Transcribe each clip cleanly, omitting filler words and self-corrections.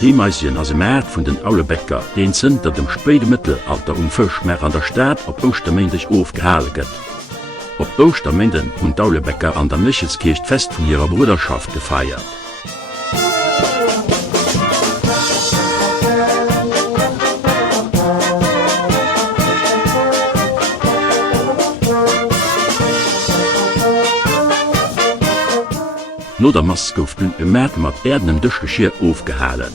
Demeisien as Mäert vun den Aulebäcker, den Zter dem späte Mittelalter Fischmeer an der Stadt op Ostermendig aufgehalten. Op Ostermenden hun Aulebäcker an der Michels-Kirche fest von ihrer Bruderschaft gefeiert. No der Maskouf dun e Mäert mat Erdenem Duschgeschirr aufgehalen.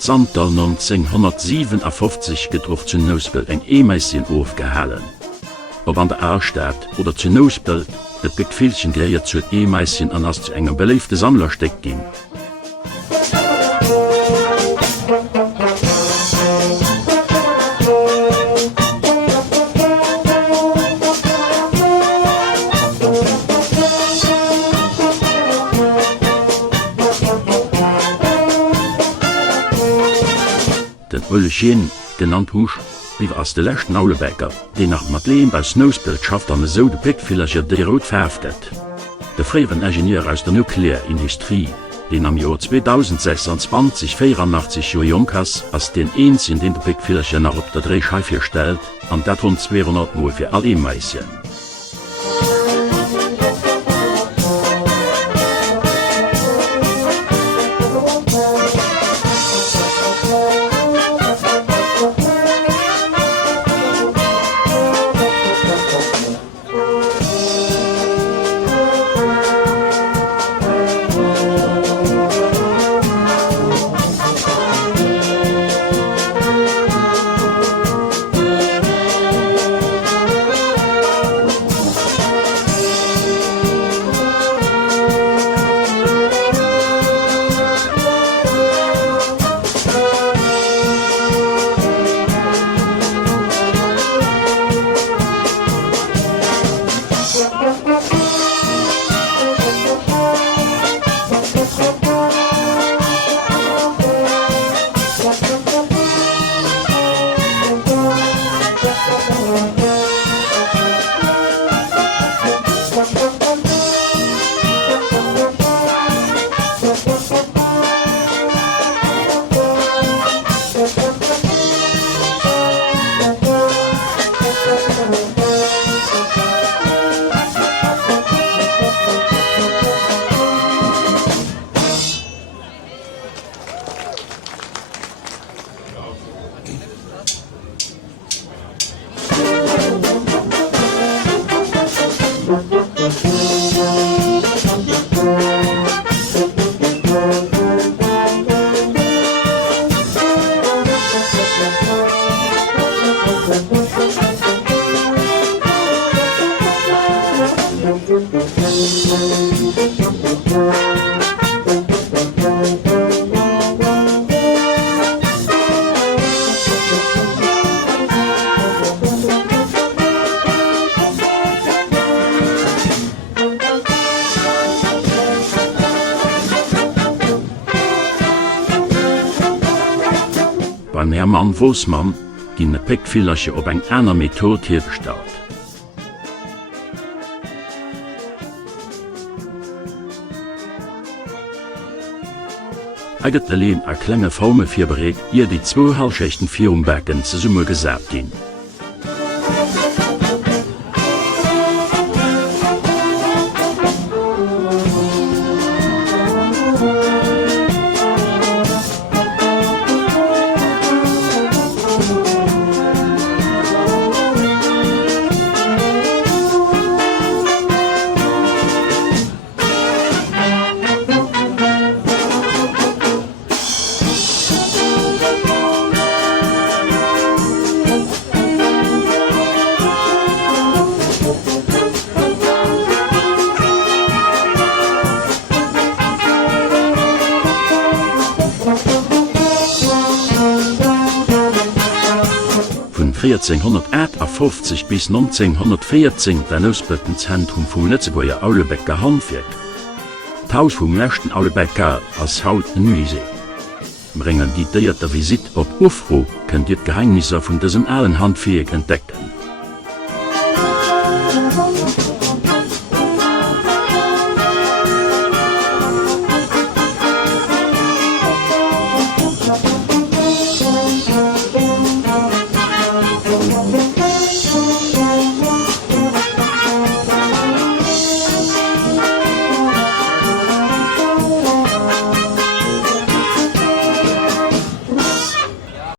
Zanter 1957 gedruckt zu Nospel eng Emeisien aufgehalen. Ob an der Arstadt oder zu Nospel, et gibt vielchen gleiert zu Emeisien an as zu engem beleefte Sammlersteck ging. Ulchen, genannt Husch, wie as de lechten Aulebäcker, den nach Madeleine bei Snowsbild schafft an so de Pickvillager de rot färftet. Der freieren Ingenieur aus der Nuklearindustrie, den am Jahr 2026 84 Jo Junkas als den einzigen, den der Pickvillager nach op der Drehscheibe stellt, an dat rund 200 Mal für alle Meisien. Beim Hermann Wossmann ginn e Pickvillager op eng einer Methode hergestellt. Eget allein a klenge Forme fir berät, ihr die 2 Halbschächten Firumbecken ze Summe gesät gin. Von 1450 bis 1914 der Ausbildungszentrum von Lützeburger Aulebäcker Handwerk. Taus vom letzten Aulebäcker als Haut ein Musee. Bringen die Visit op Ufro könnt ihr Geheimnisse von diesem allen Handwerk entdecken.